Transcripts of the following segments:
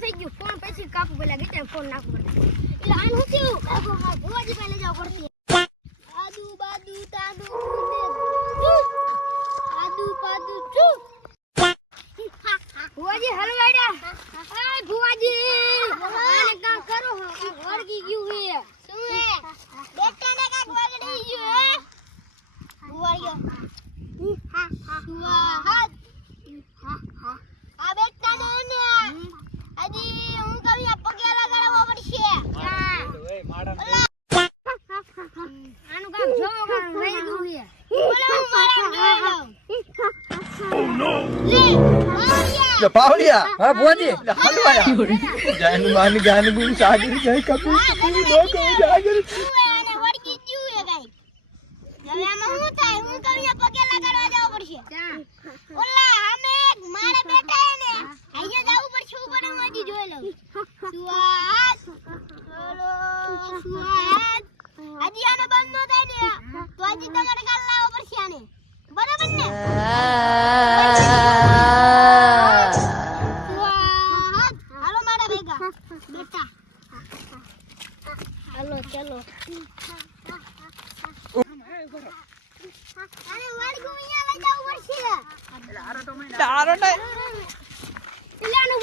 થઈ ગયું ફોન પછી કાપુ પેલા ગીતા ફોન નાખો એટલે આન હું થયું કાપુ માં ભુવાજી પાસે લઈ જાવ પડતી આદુ બાદુ તાદુ આદુ બાદુ ચુ ભુવાજી હલવાડ્યા એ ભુવાજી આને કા કરો વળગી ગયું હે શું હે બેટાને કાક વળગી ગયું હે ભુવાજી સુહાદ આ બેટાને ને હજી હું કવિયા પગે લગાડવા પડશે આનું કામ જોવો કામ લઈ ગયું હે બોલે હું મારા જોઈ લઉં લે પાવડિયા હા ભુવાજી હલવાયા જાન માન ગાન ગુણ સાગર જય કપૂર તું નો કહો જાગર આને વળગી ગયું હે ગાઈ હવે આમાં શું થાય હું કવિયા પગે લગાડવા જવું પડશે ઓલા અમે એક મારે બેઠા હે ને અહીંયા જવું પડશે ઉપર હું હજી જોઈ લઉં સુહાદ બોલો સુહાદ હજી આને બંધ નો થાય ને તો હજી તમારે કાલ લાવવો પડશે આને બરાબર ને સુહાદ હાલો મારા ભેગા બેટા હાલો ચલો અરે વાડગું અહીંયા લઈ જાવ પડશે તારો ને એટલે આનું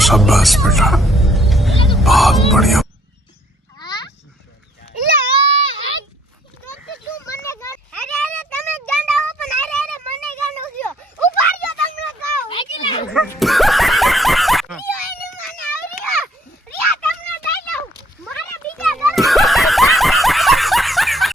शाबाश बेटा बहुत बढ़िया।